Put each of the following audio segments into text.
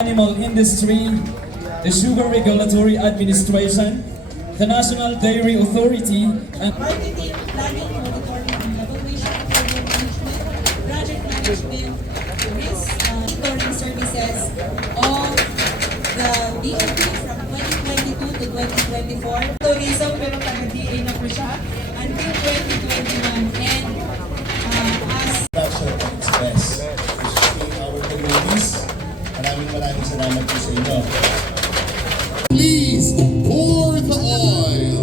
Animal industry, the Sugar Regulatory Administration, the National Dairy Authority, and marketing, planning, monitoring, and evaluation, management, project management, risk monitoring services of the BOP from 2022 to 2024. Tourism, pero taga-DA na po siya until 2021. And as Express, our communities, maraming salamat po sa inyo. Please pour the oil.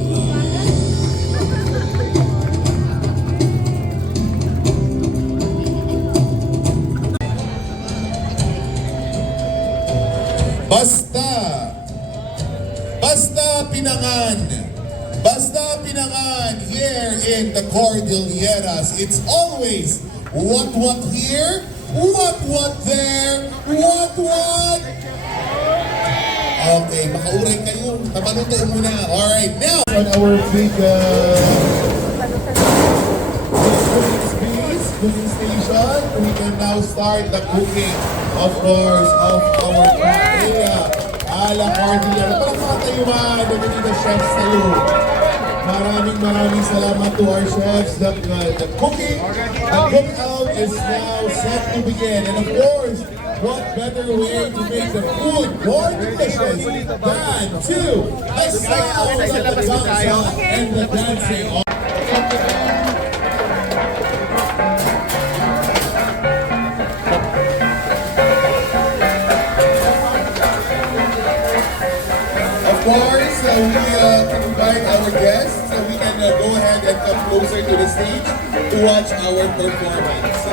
Basta Pinangan here in the Cordilleras. It's always what here, what there, what. Okay, makauray kayo. Tamanuto muna. Alright, now on our big cooking station, we can now start the cooking, of course, of our paella. Ala Cordillera. Palakpakan tayo mga Dominita chefs tayo. Maraming salamat to our chefs. The cookout is now set to begin. And of course, what better way to make the food more delicious than to the sounds of the salsa and the dancing. Of course, we can invite our guests so we can go ahead and come closer to the stage to watch our performance.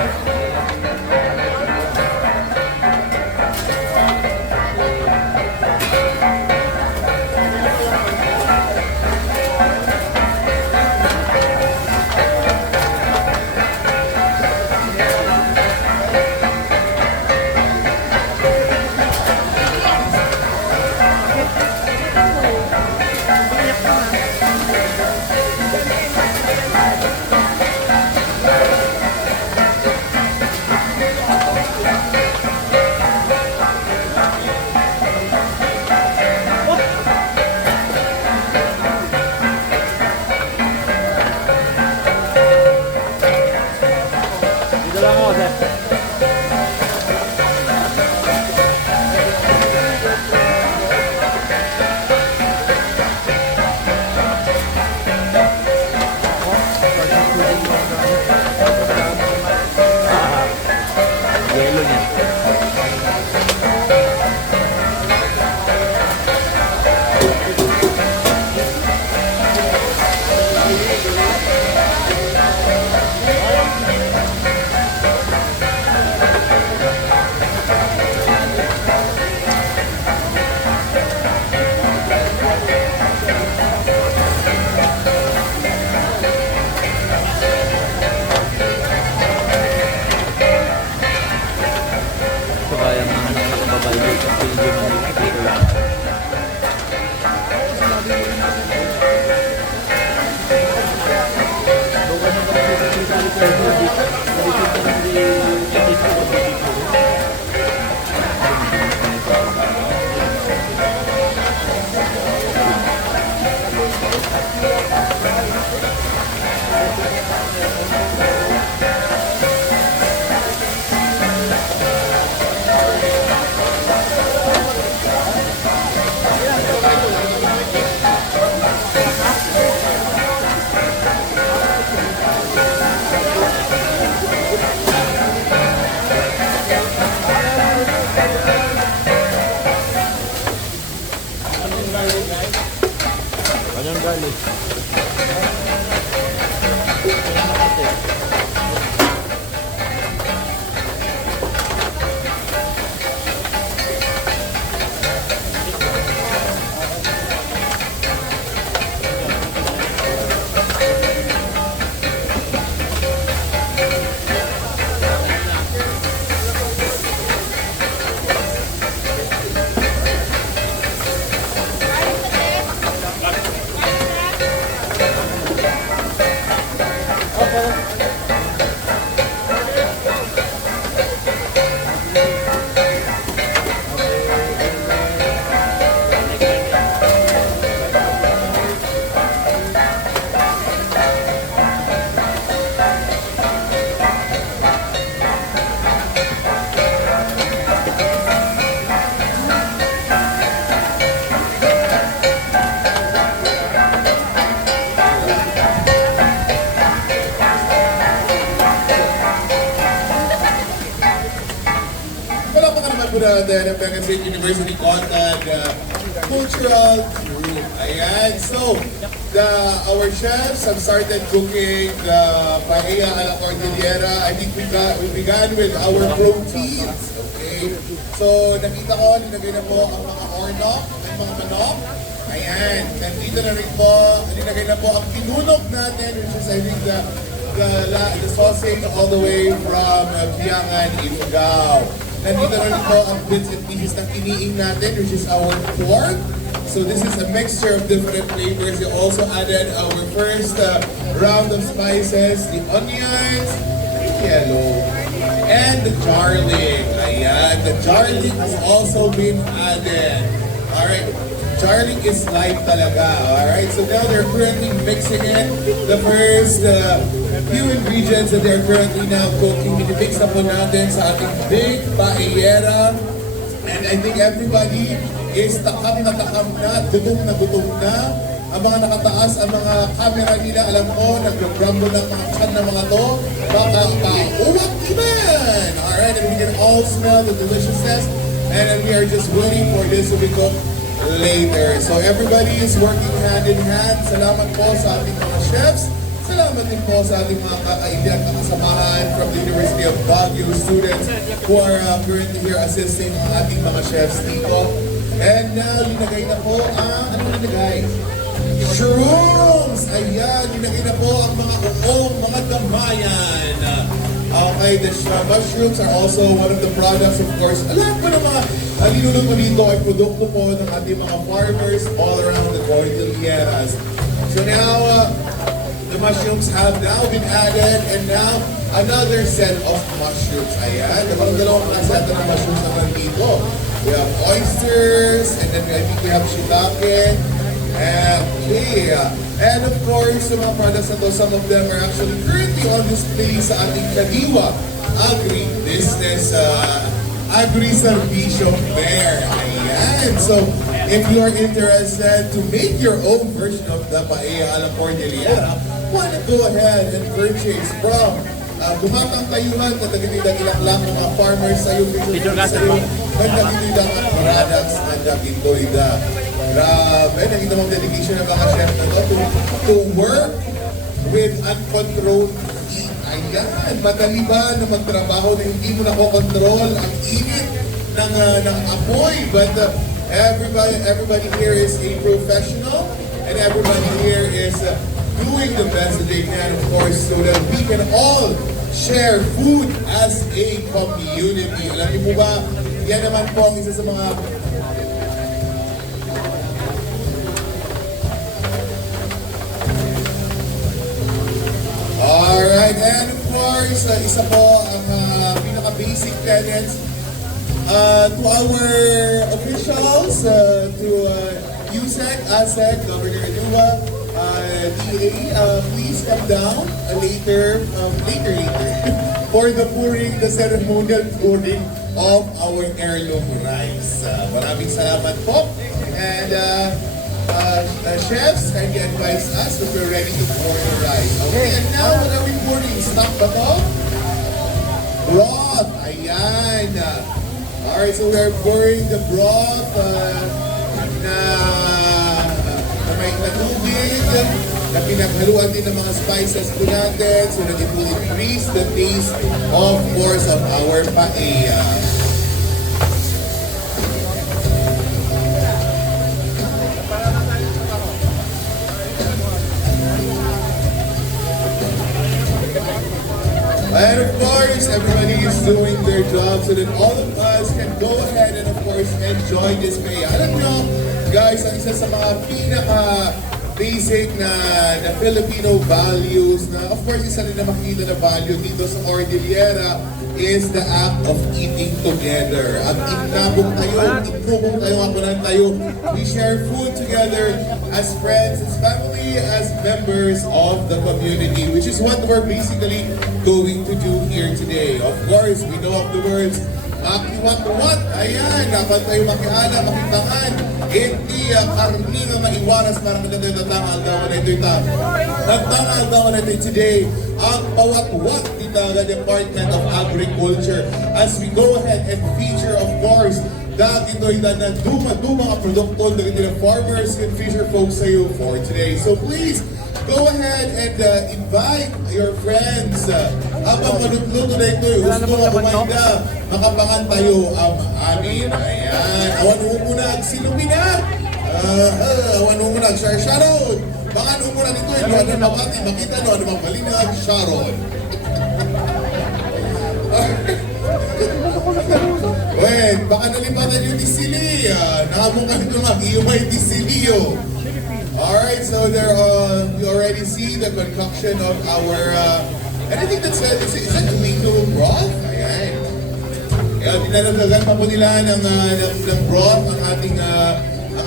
natin ang Baguio State University Content Cultural Group. Ayan, so our chefs have started cooking the paella a la Cordillera. I think we began with our proteins. Okay, so nakita ko, nilagay na po ang mga ornok, ang mga manok. Ayan, nandito na rin po, nilagay na po ang pinuneg natin, which is I think the sausage all the way from Kiangan, Ifugao. Nandito na rin po ang bits and pieces ng kiniing natin, which is our pork. So this is a mixture of different flavors. We also added our first round of spices, the onions, the yellow, and the garlic. Ayan, the garlic has also been added. Alright, garlic is light talaga. Alright, so now they're currently mixing it. The first few ingredients that they're currently now cooking, minimix na po natin sa ating big paella. And I think everybody is takam na, gutom na. Ang mga nakataas, ang mga camera nila, alam ko, nag-grumble ng mga chan na mga to. Baka pauwak iman! Alright, and we can all smell the deliciousness. And then we are just waiting for this to be cooked later. So everybody is working hand in hand. Salamat po sa ating mga chefs. Salamat din po sa ating mga kakaibigan at kasamahan from the University of Baguio students who are currently here assisting ang ating mga chefs dito. And now, linagay na po ang, ano linagay? Shrooms! Ayan, linagay na po ang mga uong, mga damayan. Okay, the mushrooms are also one of the products, of course. Alam po ng mga linulog mo dito ay produkto po ng ating mga farmers all around the Cordilleras. So now, the mushrooms have now been added, and now another set of mushrooms. Ayan, dalawang set ng mushrooms naman dito. We have oysters, and then I think we have shitake. Okay, and of course, the mga products na to, some of them are actually currently on display sa ating Kadiwa Agri-Business Agri-Servicio Fair. Ayan, so if you are interested to make your own version of the paella a la Cordillera, why not go ahead and purchase from Gumatang Tayuhan na naginilang ng mga farmers sa iyo, naginilang ang products na naginoida. Grabe, nakita mong dedication ng mga chef na to work with uncontrolled heat. Ayan, madali ba na magtrabaho na hindi mo nakokontrol ang init ng apoy? But everybody here is a professional, and everybody here is doing the best that they can, of course, so that we can all share food as a community. Alam niyo po ba, yan naman po ang isa sa mga alright, and of course, isa po ang pinaka-basic tenets to our officials, to USEC, ASEC, Governor Edduba, DA, please come down later for the ceremonial pouring of our heirloom rice. Maraming salamat po. And chefs, kindly advise us if we're ready to pour the rice. Okay, and now what are we pouring? Stock ba to? Broth. Ayan. Alright, so we're pouring the broth na may tubig na pinaghaluan din ng mga spices po natin so that it will increase the taste, of course, of our paella. And of course, everybody is doing their job so that all of us can go ahead and of course enjoy this paella. Alam nyo, guys, ang isa sa mga pinaka-basic na Filipino values na of course isa rin na makikita na value dito sa Cordillera is the act of eating together. At inabong tayo, itubong tayo, akunan tayo. We share food together as friends, as family, as members of the community, which is what we're basically going to do here today. Of course, we know of the words, makiwat-wat, ayan, dapat tayo makihala, makitangan, hindi karni na maiwaras para tatangal daw na ito. Tatangal daw na ito today, ang pawat-wat the Department of Agriculture as we go ahead and feature, of course, ito'y na duma-duma ang produkto ng farmers and fisherfolks sa'yo for today. So please, go ahead and invite your friends. Habang malutluto na ito, gusto mo kumanda, makapangan tayo ang amin. Ayan, awan mo muna, sino pinag? Awan mo muna, Sharon. Baka mo muna dito, ito ano mabati, makita no, ano malinag, Sharon. Wait, baka nalipatan yung Tisili. Nakamukha nito mag-iumay Tisilio. Alright, so there we already see the concoction of our and I think that's is that tomato broth? Ayan. Kaya dinadagdagan pa po nila ng broth ang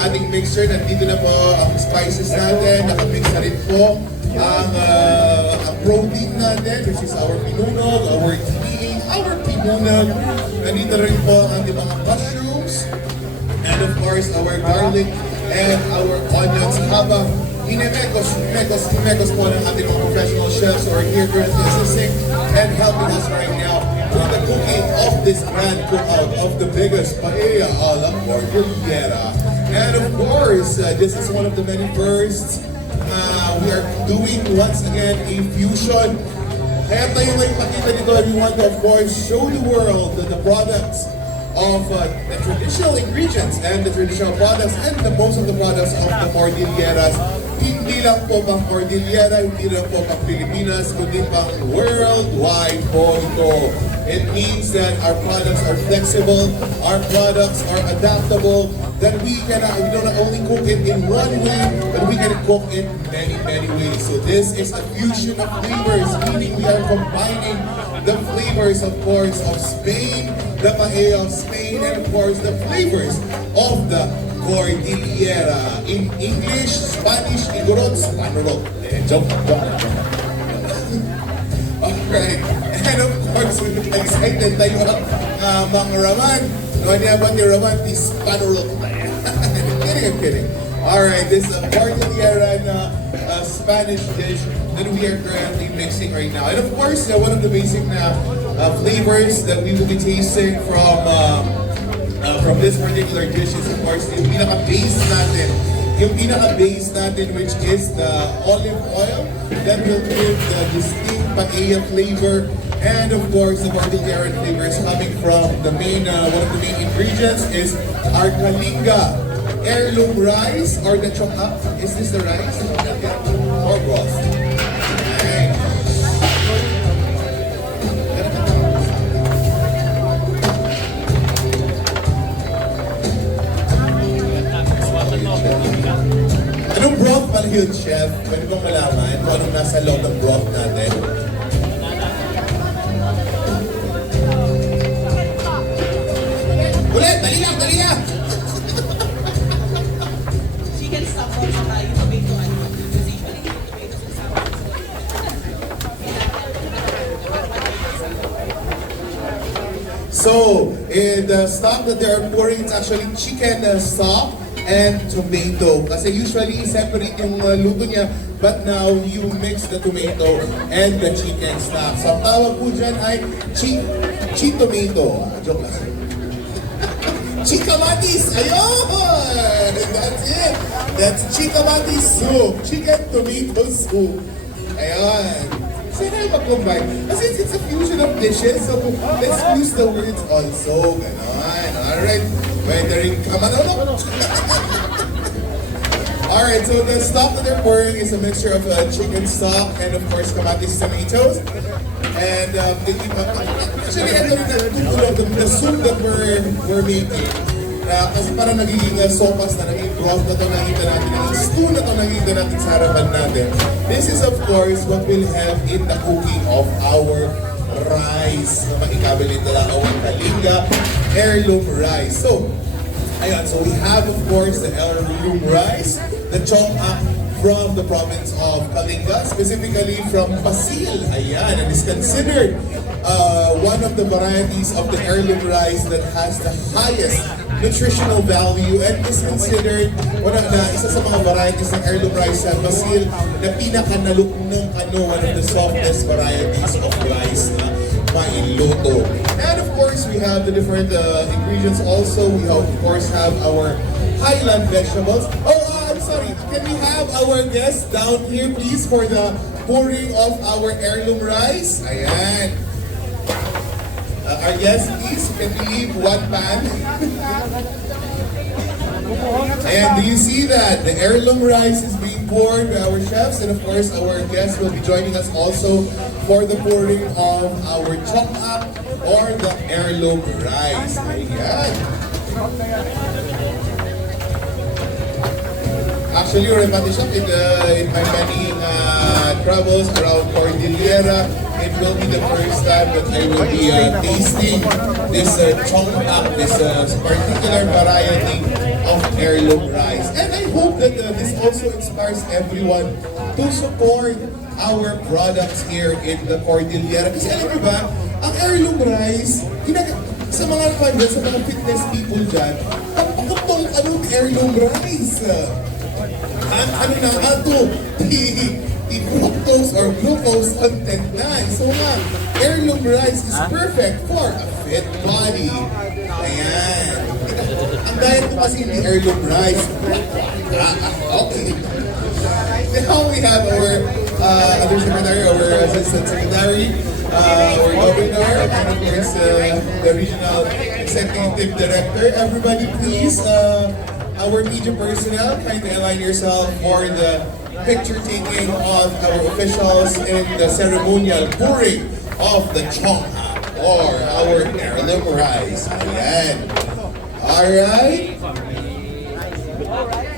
ating mixture. Nandito na po ang spices natin. Nakamix na rin po ang protein natin, which is our pinunog, our kiniing, our pinuneg. Nandito rin po ang ating mga mushrooms, and of course our garlic and our onions. Habang himekos po ng ating mga professional chefs who are here currently assisting and helping us right now with the cooking of this grand cookout of the biggest paella a la Cordillera. And of course, this is one of the many firsts. We are doing once again a fusion. Kaya tayo may pakita nito, we want to of course show the world the products of the traditional ingredients and the traditional products and most of the products of the Cordilleras. Hindi lang po pang Cordillera, hindi lang po pang Pilipinas, kundi pang worldwide po ito. It means that our products are flexible, our products are adaptable, that we don't only cook it in one way, but we can cook it many ways. So this is a fusion of flavors, meaning we are combining the flavors, of course, of Spain, the paella of Spain, and of course the flavors of the Cordillera. In English, Spanish, Igorot, Spanurot. Joke. Alright, and of course, we're excited tayo mga raman. No idea about your raman, is Spanurot. I'm kidding. Alright, this is a Cordillera Spanish dish that we are currently mixing right now. And of course, one of the basic flavors that we will be tasting from this particular dish is of course yung pinaka-base natin. Yung pinaka-base natin, which is the olive oil that will give the distinct paella flavor. And of course, the Cordillera flavor is coming from the main, one of the main ingredients is our Kalinga heirloom rice or the chong-ak. Is this the rice? Or broth? Okay. Anong broth pala yun, Chef? Pwede bang malaman kung anong nasa loob ng broth natin? Ulit! Dali lang! Chicken stock po sa yung tomato usually tomatoes and sour. So, the stock that they are pouring, it's actually chicken stock and tomato. Kasi usually, separate yung luto niya, but now you mix the tomato and the chicken stock. So, ang tawag po dyan ay chi-tomato. Joke lang. Chikamatis! Ayun! That's it! That's chikamatis soup. Chicken tomato soup. Ayun. So, na mag-combine. Kasi it's a fusion of dishes, so let's use the words also. Ganon. Alright. Pwede rin kamanolo. Alright, so the stock that they're pouring is a mixture of chicken stock and of course kamatis tomatoes. And actually, ito rin the soup that we're making. Kasi parang nagiging sopas na, naging broth na ito nakita natin, naging stew na ito nakita natin sa harapan natin. This is of course what we'll have in the cooking of our rice. Na maikabilin nila our Kalinga heirloom rice. So, ayan, so we have of course the heirloom rice, the chong-ak from the province of Kalinga, specifically from Basil. Ayan, and is considered one of the varieties of the heirloom rice that has the highest nutritional value and is considered isa sa mga varieties ng heirloom rice sa Basil na pinakanaluknong one of the softest varieties of rice na mailuto. And of course, we have the different ingredients also. We of course have our highland vegetables. I'm sorry, can we have our guests down here please for the pouring of our heirloom rice? Ayan. Our guests, please, can we leave one pan? And do you see that? The heirloom rice is being poured by our chefs, and of course, our guests will be joining us also for the pouring of our chong-ak or the heirloom rice. Ayan. Actually, we're about to shop in my many travels around Cordillera. It will be the first time that I will be tasting this chong-ak, this particular variety of heirloom rice. And I hope that this also inspires everyone to support our products here in the Cordillera. Kasi alam mo ba, ang heirloom rice, sa mga fans, sa mga fitness people dyan, pagpakapang heirloom rice. The fructose or glucose content na. So nga, heirloom rice is perfect for a fit body. Ayan. Ang diet ko kasi hindi heirloom rice. Okay. Now we have our Undersecretary, our Assistant Secretary, our Governor, and of course the Regional Executive Director. Everybody please, our media personnel, kindly align yourself for the picture taking of our officials in the ceremonial pouring of the chong-ak or our heirloom rice. Ayan. Alright.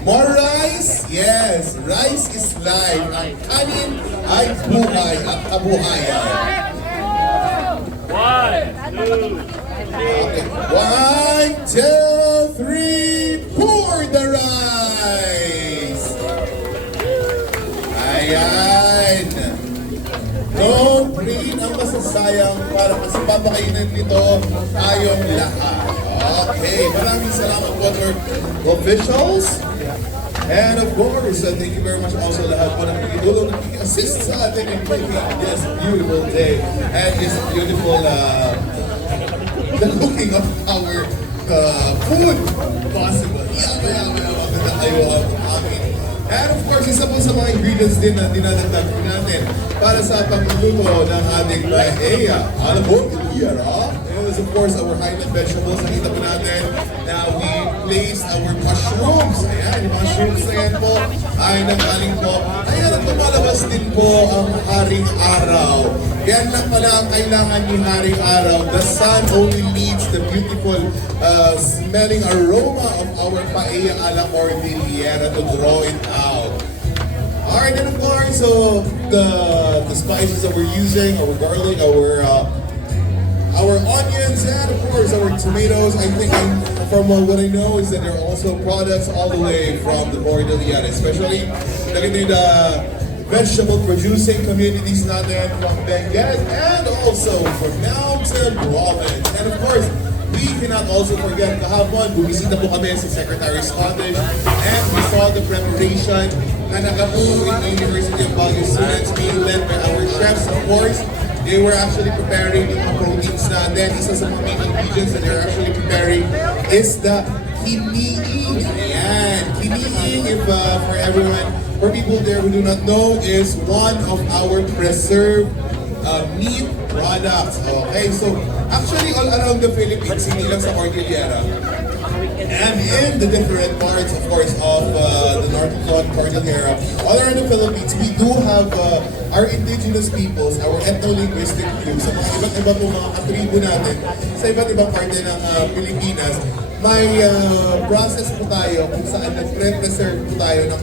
More rice? Yes. Rice is life. Ang kanin ay buhay at kabuhayan. One, two, three. Pour the rice. Ayan. Don't bring ang masasayang para kasi papakainin nito tayong lahat. Okay, maraming salamat po to our officials. And of course, thank you very much also lahat po ng tulong na assist sa atin in making this beautiful day and this beautiful the cooking of our food possible. Maganda kayo ang amin. And of course, isa po sa mga ingredients din na dinadagdag po natin para sa pagluluto ng ating paella. Alam po, it was of course our highland vegetables. Nakita po natin na we placed our mushrooms. Ayan, yung mushrooms na yan po ay nanggaling po. Ayan, at lumalabas din po ang haring araw. Yan lang pala ang kailangan ni haring araw. The sun only needs the beautiful smelling aroma of our paella a la Cordillera to draw it out. Alright, and of course, so the spices that we're using, our garlic, our onions, and of course our tomatoes. I think from what I know is that they're also products all the way from the Cordillera, especially the vegetable producing communities natin from Benguet and also from Mountain Province. And of course, we cannot also forget kahapon, bumisita po kami sa Secretary's Cottage and we saw the preparation na nagapo in the University of Baguio students being led by our chefs, of course. They were actually preparing the proteins natin. Isa sa mga main ingredients that they're actually preparing is the kiniing. Ayan. Kiniing, if for everyone, for people there who do not know, is one of our preserved meat products. Okay, so actually all around the Philippines, hindi lang sa Cordillera, and in the different parts, of course, of the Northern Cordillera, all around the Philippines, we do have our indigenous peoples, our ethno-linguistic groups, sa mga iba't iba po mga katribo natin, sa iba't ibang parte ng Pilipinas, may process po tayo kung saan nag-preserve po tayo ng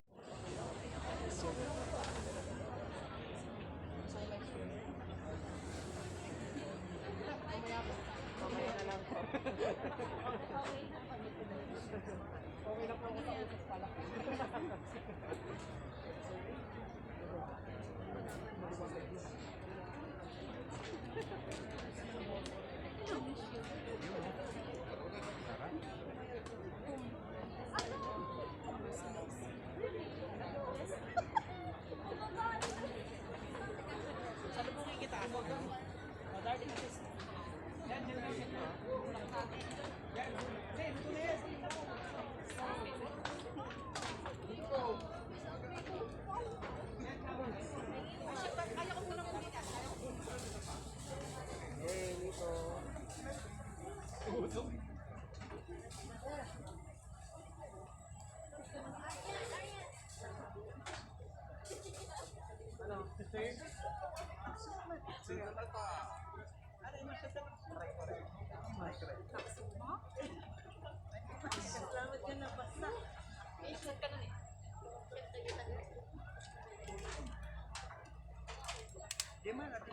Di man, at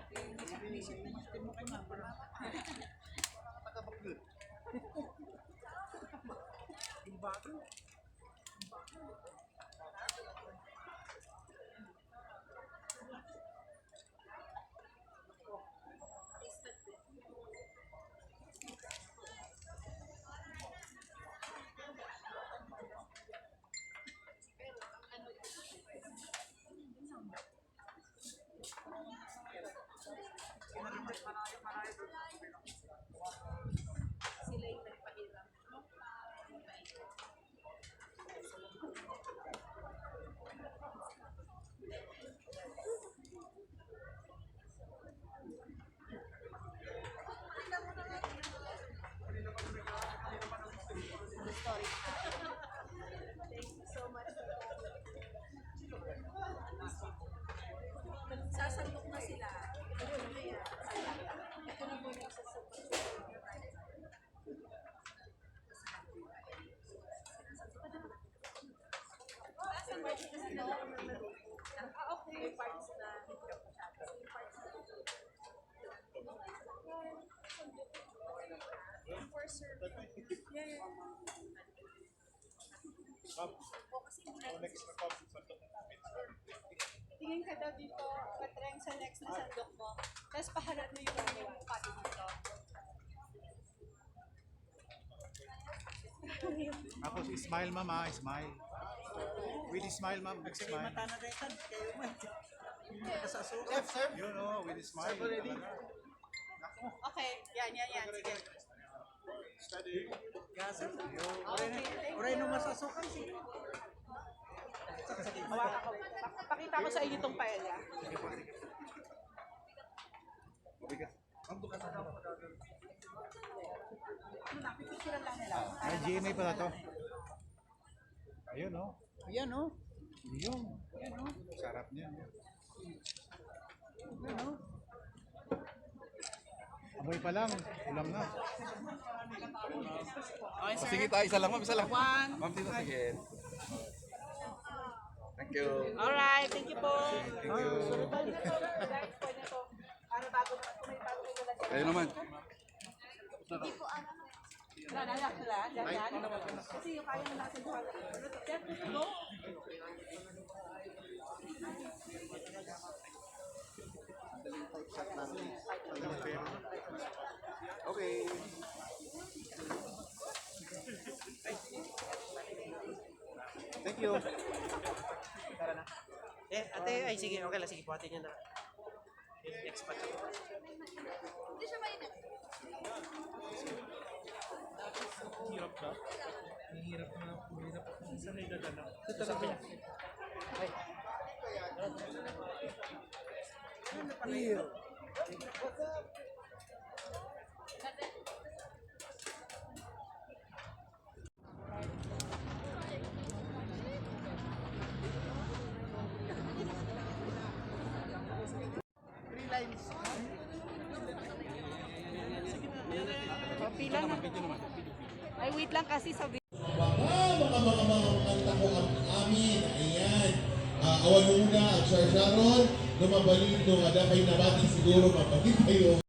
inisip mo kay mama. Tagabagyod. Yung bago. Sila yung nagpahirap. Story. Thank you so much. Sasandok na sila. Ito na po yung sasandok. Okay. May parts na hindi ka masyado. May parts na for serving. Yeah. Tingin ka daw dito, patreng sa next na sandok mo. Tapos paharap mo yung pati dito. Tapos smile ma'am ha, smile. With smile ma'am, big smile. Mata na retan, kayo mo. Kasasukan. Chef, sir. Yun o, with smile. Okay, yan. Sige. Gasa. Okay, Uray nung masasukan, sige. Hawakan ko. Pakita ko sa inyo itong paella. Napipicturean lang nila. Ay, GMA pala to. Ayun o. Ayan o. Yun. Sarap niyan. Ayan o. Amoy pa lang, ulam na. Okay, sir. Sige tayo, isa lang ma'am, isa lang. One. Ma'am, dito, sige. Thank you. Alright, thank you po. Thank you. Guys, pwede to. Para bago na may bago kayo nalagyan. Kayo naman. Lalak sila, dyan. Kasi yung kaya na natin sa go. Okay. Thank you. Ate, ay sige, okay lang, sige, buhatin niyo na. Next batch ako. Hirap ka? Mahirap na, mahirap. Saan na idadala? Ito sabi niya. Ay. Ano na pala yun? What's up? Pila na. Ay, wait lang kasi sa Mga tako ang amin. Ayan. Awan muna at Sharon. Lumabalito. Ada kayo nabati siguro. Mabalik kayo.